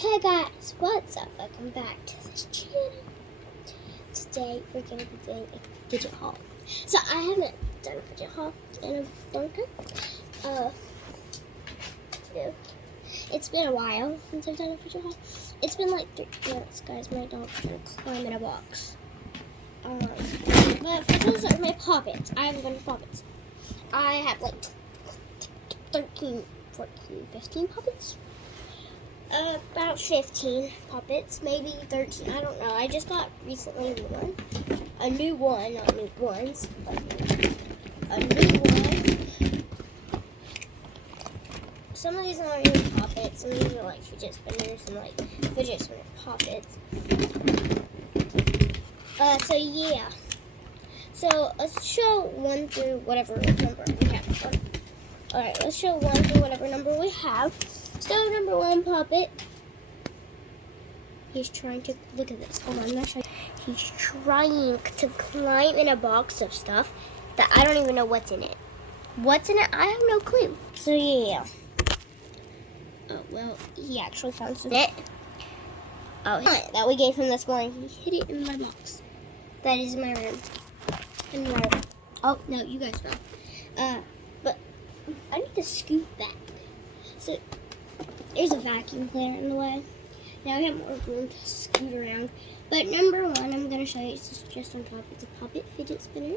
Hey guys, what's up? Welcome back to this channel. Today we're going to be doing a fidget haul. So I haven't done a fidget haul in a long time. It's been a while since I've done a fidget haul. It's been like 3 months, guys. My dog's going to climb in a box. But those are my poppets. I have a bunch of poppets. I have like 13, 14, 15 poppets. About 15 puppets, maybe 13, I don't know. I just got recently a new one, not new ones, but a new one. Some of these aren't even poppets, some of these are like fidget spinners and like fidget spinner poppets. So yeah. So let's show 1 through whatever number we have. Alright, let's show 1 through whatever number we have. So number 1 puppet. He's trying to look at this. Hold on, I'm not sure. He's trying to climb in a box of stuff that I don't even know what's in it. What's in it? I have no clue. So yeah. Oh well, he actually found some it. Oh, that we gave him this morning. He hid it in my box. That is in my room. In my room. Oh no, you guys know. But I need to scoot back. So there's a vacuum cleaner in the way. Now I have more room to scoot around. But number 1, I'm going to show you, it's just on top. It's a puppet fidget spinner.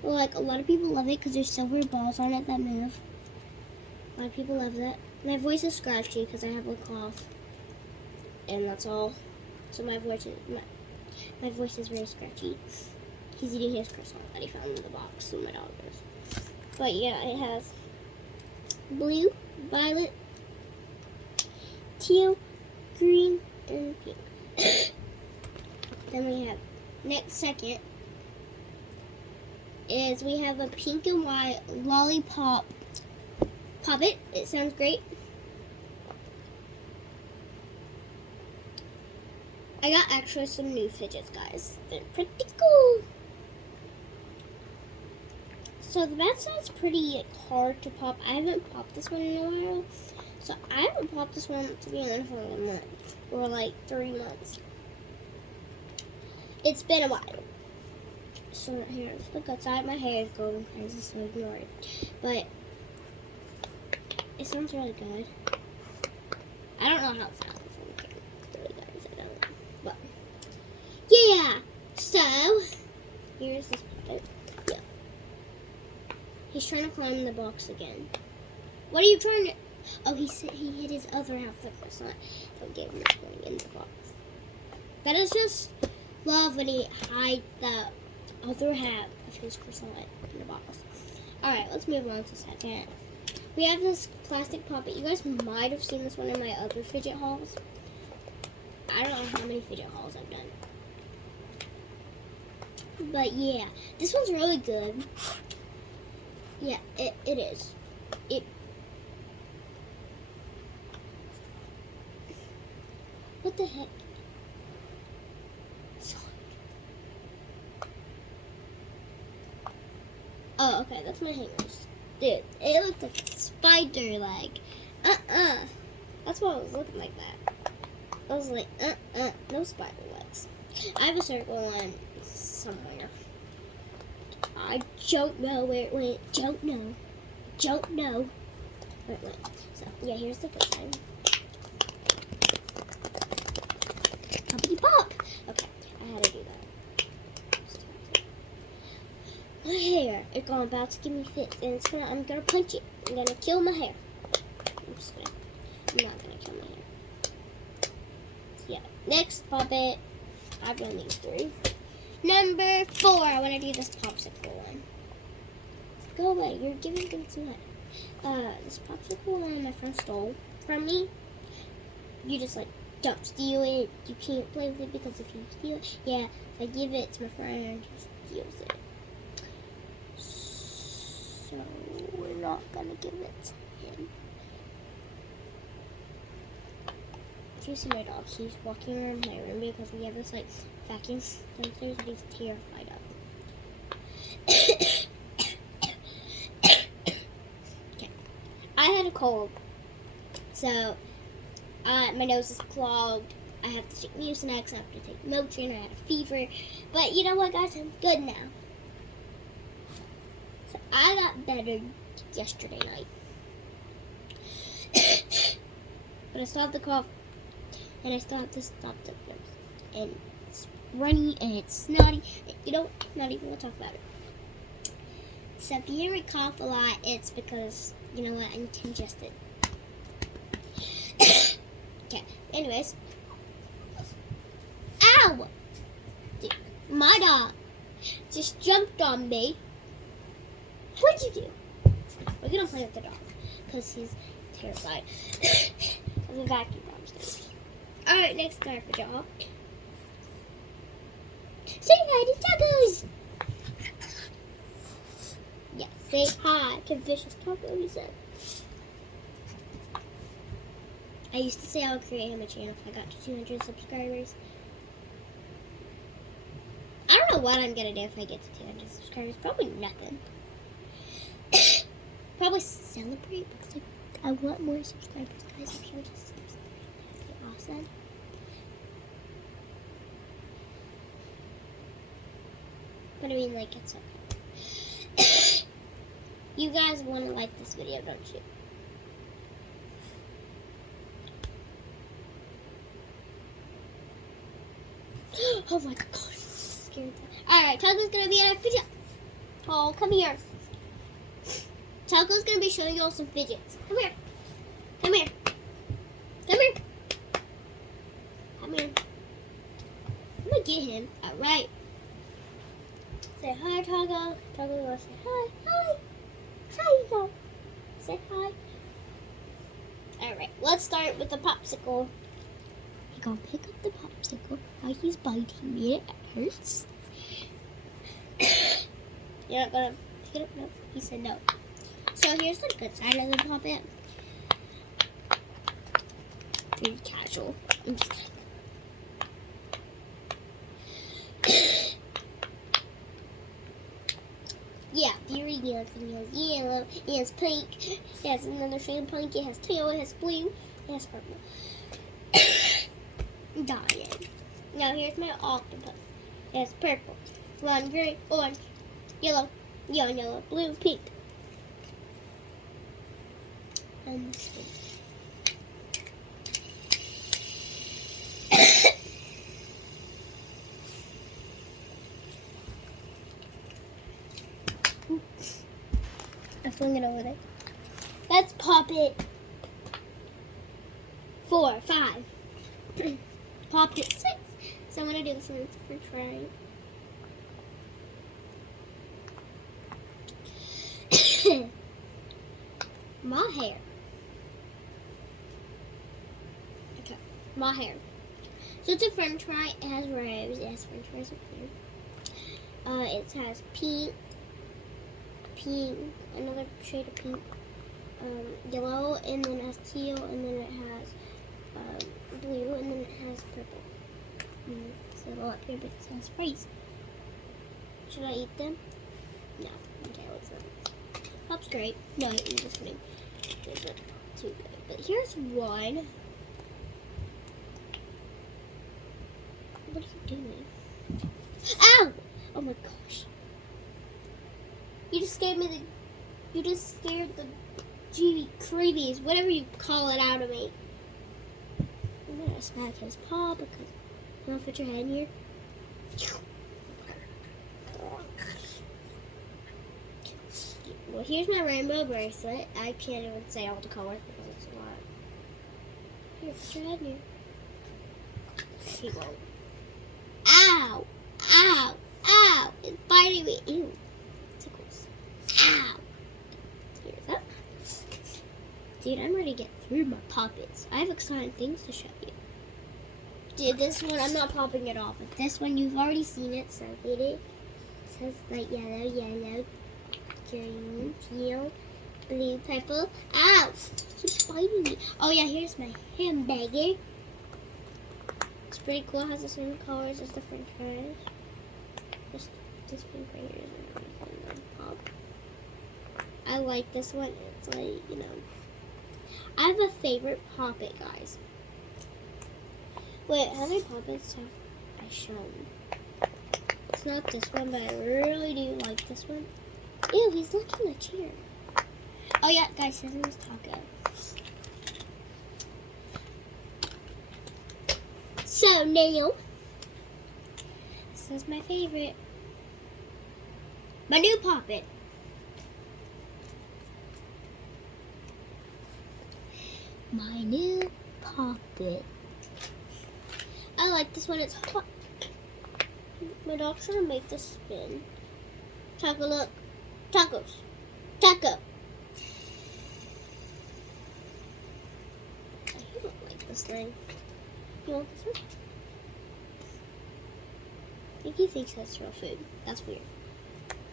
Well, like, a lot of people love it because there's silver balls on it that move. A lot of people love that. My voice is scratchy because I have a cough. And that's all. So my voice is very scratchy. He's eating his croissant that he found in the box, so my dog is. But yeah, it has blue, violet, teal, green, and pink. Then we have second is we have a pink and white lollipop puppet. It sounds great. I got actually some new fidgets, guys. They're pretty cool. So the bad side's pretty hard to pop. I haven't popped this one in a while. So I haven't popped this one, to be honest, for like a month. Or like 3 months. It's been a while. So here, look outside. My hair is going crazy, so ignore it. But it sounds really good. I don't know how it sounds on the camera. Really, guys, I don't know. But yeah. So here's this puppet. Yeah. He's trying to climb in the box again. What are you trying to? Oh, he hid his other half of the croissant. So gave him this one in the box. That is just love when he hides the other half of his croissant in the box. Alright, let's move on to second. We have this plastic puppet. You guys might have seen this one in my other fidget hauls. I don't know how many fidget hauls I've done. But yeah, this one's really good. Yeah, it is. What the heck? Oh, okay, that's my hangers. Dude, it looked like a spider leg. That's why it was looking like that. I was like, no spider legs. I have a circle on somewhere. I don't know where it went. Don't know. Where it went. So, yeah, here's the good side. Puppity pop! Okay, I had to do that. My hair is about to give me fits, and I'm gonna punch it. I'm gonna kill my hair. I'm not gonna kill my hair. So yeah, next puppet. I've done these 3. Number 4. I want to do this popsicle one. Go away. You're giving things away. This popsicle one my friend stole from me. You just like don't steal it. You can't play with it because if you steal it, yeah, if I give it to my friend, he steals it. So we're not gonna give it to him. If you see my dog, he's walking around my room because we have this like vacuum downstairs that he's terrified of. Okay. I had a cold, so My nose is clogged. I have to take Mucinex. I have to take Motrin. I had a fever. But you know what, guys? I'm good now. So I got better yesterday night. But I still have the cough. And I still have to stop the nose. And it's runny and it's snotty. You know, not even gonna talk about it. So if you hear me cough a lot, it's because, you know what, I'm congested. Okay, anyways. Ow! Dude, my dog just jumped on me. What'd you do? We're gonna play with the dog because he's terrified of the vacuum downstairs. Alright, next garbage job. Say hi to tacos! Yes, say hi to Vicious Taco, he said. I used to say I would create him a channel if I got to 200 subscribers. I don't know what I'm gonna do if I get to 200 subscribers. Probably nothing. Probably celebrate because I want more subscribers, guys. If you're just subscribing, that'd be awesome. But I mean, like, it's okay. You guys want to like this video, don't you? Oh my gosh, scared. Alright, Taco's gonna be in our video. Oh, come here. Taco's gonna be showing you all some fidgets. Come here. Come here. Come here. Come here. I'm gonna get him. Alright. Say hi, Taco. Taco will say hi. Hi. Hi, Taco. Say hi. Alright, let's start with the popsicle. I'm gonna pick up the popsicle. While he's biting me, it hurts. You're not gonna pick it up? No. He said no. So here's the good side of the Pop-It. Very casual. I'm just yeah, very yellow. It has yellow. It has pink. It has another shade of pink. It has teal. It has blue. It has purple. Dying. Now here's my octopus. It has purple, lime green, orange, yellow, yellow, blue, pink. And this one. I flung it over there. Let's pop it. 4, 5. Popped it 6. So I'm gonna do this one for trying. My hair. Okay, my hair. So it's a french fry. It has rose. It has french fries up here. It has pink, another shade of pink, yellow, and then it has teal, and then it has blue, and then it has purple. So a lot here, but it has fries. Should I eat them? No. Okay, let's not. Pop's great. No, I'm just kidding. It's not too good. But here's one. What are you doing? Ow! Oh my gosh. You just scared me you just scared the GB creebies, whatever you call it, out of me. I'm gonna smack his paw because you wanna put your head in here? Well, here's my rainbow bracelet. I can't even say all the colors because it's a lot. Here, put your head in here. He won't. Ow! Ow! Ow! It's biting me. Ew. Tickles. Ow! Here's that. Dude, I'm ready to get through my poppets. I have exciting things to show you. Dude, this one, I'm not popping it off. But this one, you've already seen it, so hit it. It says like yellow, green, teal, blue, purple. Ow! She's biting me. Oh yeah, here's my hamburger. It's pretty cool. It has the same colors as the french fries. Just this pink right here is pop. I like this one. It's like, you know. I have a favorite Pop-It, guys. Wait, how many puppets have I shown? It's not this one, but I really do like this one. Ew, he's looking at the chair. Oh yeah, guys, his name is Taco. So now, this is my favorite. My new puppet. My new puppet. I like this one, it's hot. My dog's trying to make this spin. Taco, look. Tacos. Taco. I don't like this thing. You want this one? I think he thinks that's real food. That's weird.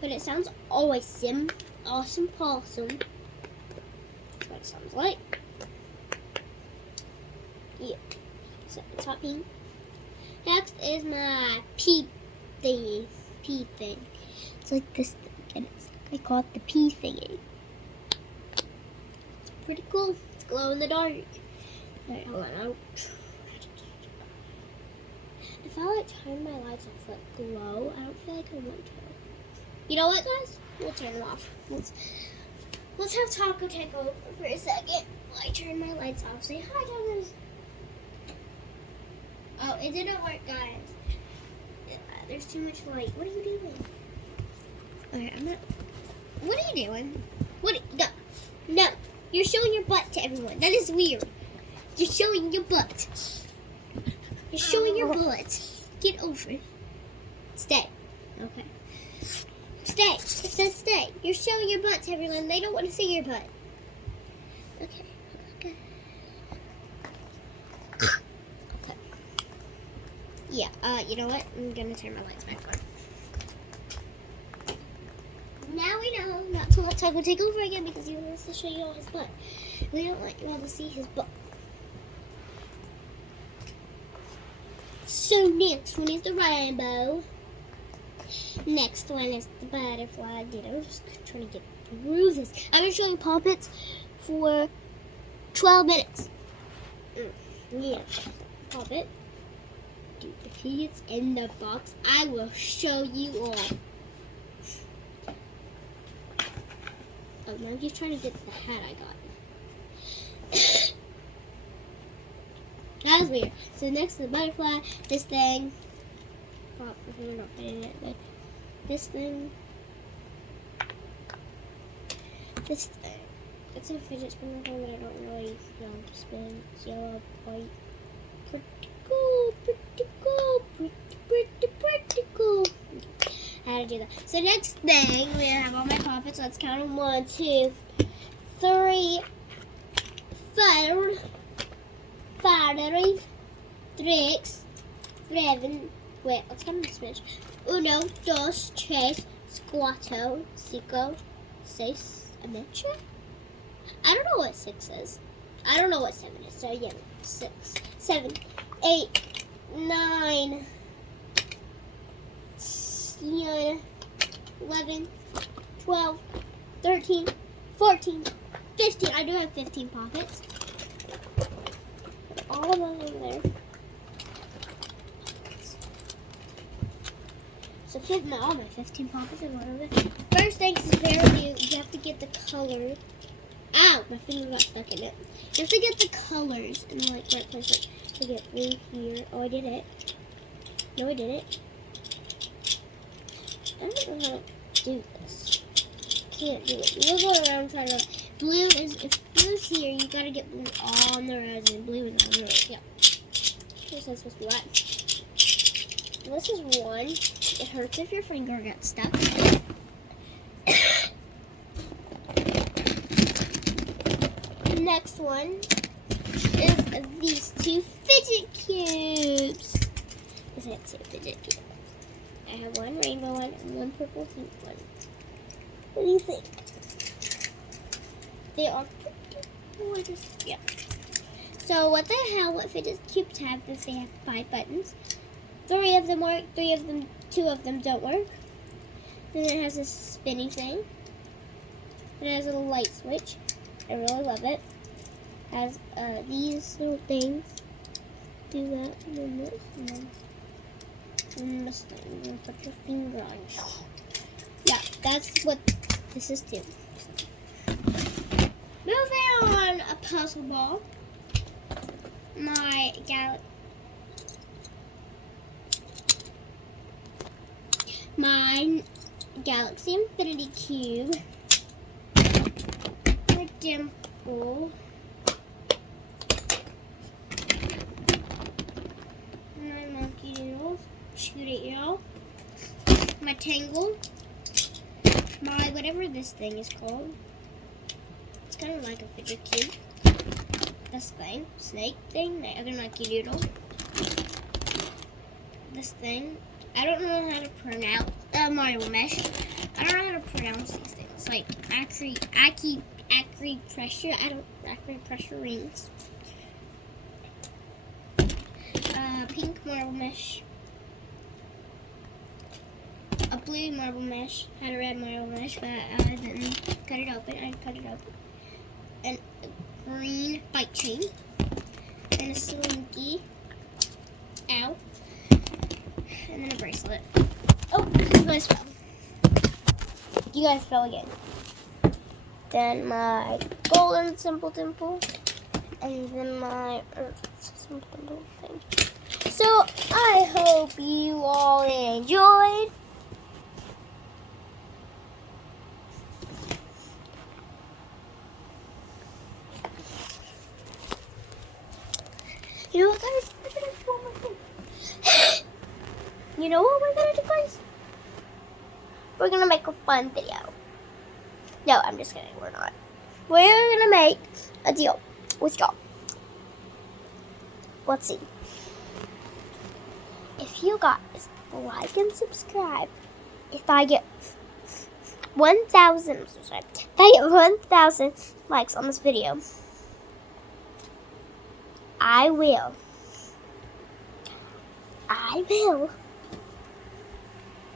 But it sounds awesome. Awesome possum. That's what it sounds like. Yeah. So it's hot pink. Next is my pea thingy. Pea thing. It's like this thing. And I call it the pea thingy. It's pretty cool. It's glow in the dark. Alright, hold on. If I like turn my lights off like glow, I don't feel like I want to. You know what, guys? We'll turn them off. Let's have Taco take over for a second while I turn my lights off. Say hi, Tacos. Oh, it didn't work, guys. There's too much light. What are you doing? Alright, I'm not. What are you doing? No, you're showing your butt to everyone. That is weird. You're showing your butt. You're showing your butt. Get over it. Stay. Okay. Stay. It says stay. You're showing your butt to everyone. They don't want to see your butt. Okay. Okay. Okay. Yeah. You know what? I'm gonna turn my lights back on. Now we know not to let Taco take over again because he wants to show you all his butt. We don't want you all to see his butt. So next one is the rainbow. Next one is the butterfly. Dude, I'm just trying to get through this. I've been showing puppets for 12 minutes. Yeah, puppet. Dude, if he gets in the box, I will show you all. Oh, now I'm just trying to get the hat I got. That was weird. So next to the butterfly, this thing. Oh, we're not fitting it, but this thing. This thing. It's a fidget spinner thing that I don't really spin. It's yellow, white. Pretty cool, pretty cool, pretty cool. How to do that. So next thing, we're gonna have all my puppets. Let's count them. 1, 2, 3, 4, 5, 6, 7. Wait, let's count them in Spanish. 1, 2, 3, 4, 5, 6, I'm not sure. I don't know what 6 is. I don't know what 7 is. So yeah, 6, 7, 8, 9, 10, 11, 12, 13, 14, 15. I do have 15 pockets. All of them in there. So all my 15 pockets are one of it. First thing is very new. You have to get the color. Ow! My finger got stuck in it. You have to get the colors in the right place. Like, to get blue here. Oh, I did it. No, I didn't. I don't know how to do this. Can't do it. We'll go around trying to. Blue is, if blue's here, you gotta get blue on the rows, and blue is on the rows. Yeah. This is supposed to be what? This is 1. It hurts if your finger gets stuck. Next one is these 2 fidget cubes. I can't say fidget cube. I have 1 rainbow one and 1 purple pink one. What do you think? They are pretty gorgeous. Yeah. So what fidget cubes have is they have 5 buttons. 3 of them work, 2 of them don't work. Then it has this spinning thing. It has a little light switch. I really love it. It has these little things. do that, and then this, and this thing. You're gonna put your finger on it. Yeah, that's what this is too. Moving on, a puzzle ball. My Galaxy Infinity Cube. My dimple. My monkey doodles. Shoot it, y'all. My tangle. My whatever this thing is called. It's kind of like a fidget cube. This thing, snake thing, the other monkey doodle. This thing. I don't know how to pronounce Mario Mesh. I don't know how to pronounce these things. Like acupressure. Acupressure rings. Pink marble mesh. A blue marble mesh. Had a red marble mesh, but I didn't cut it open. I cut it open. And a green bike chain. And a slinky. Ow. And then a bracelet. Oh, you guys fell. You guys fell again. Then my golden simple dimple. And then my simple dimple thing. So, I hope you all enjoyed. You know what, guys? We're gonna do one more thing. You know what we're gonna do, guys? We're gonna make a fun video. No, I'm just kidding. We're not. We're gonna make a deal with y'all. Let's see. If you guys like and subscribe, if I get 1,000 likes on this video, I will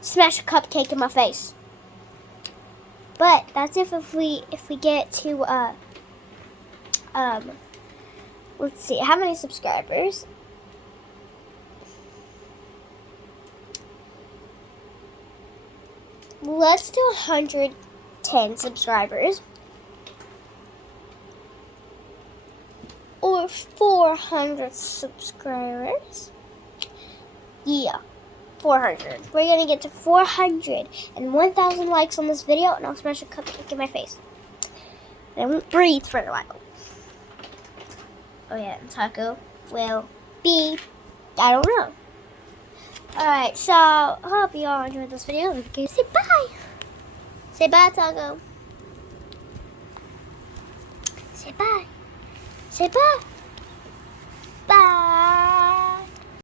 smash a cupcake in my face. But that's if we get to let's see, how many subscribers? Let's do 110 subscribers. Or 400 subscribers. Yeah, 400. We're going to get to 400 and 1,000 likes on this video, and I'll smash a cupcake in my face. And I won't breathe for a while. Oh yeah, and Taco will be, I don't know. Alright, so hope you all enjoyed this video. Okay, say bye. Say bye, Taco. Say bye. Say bye.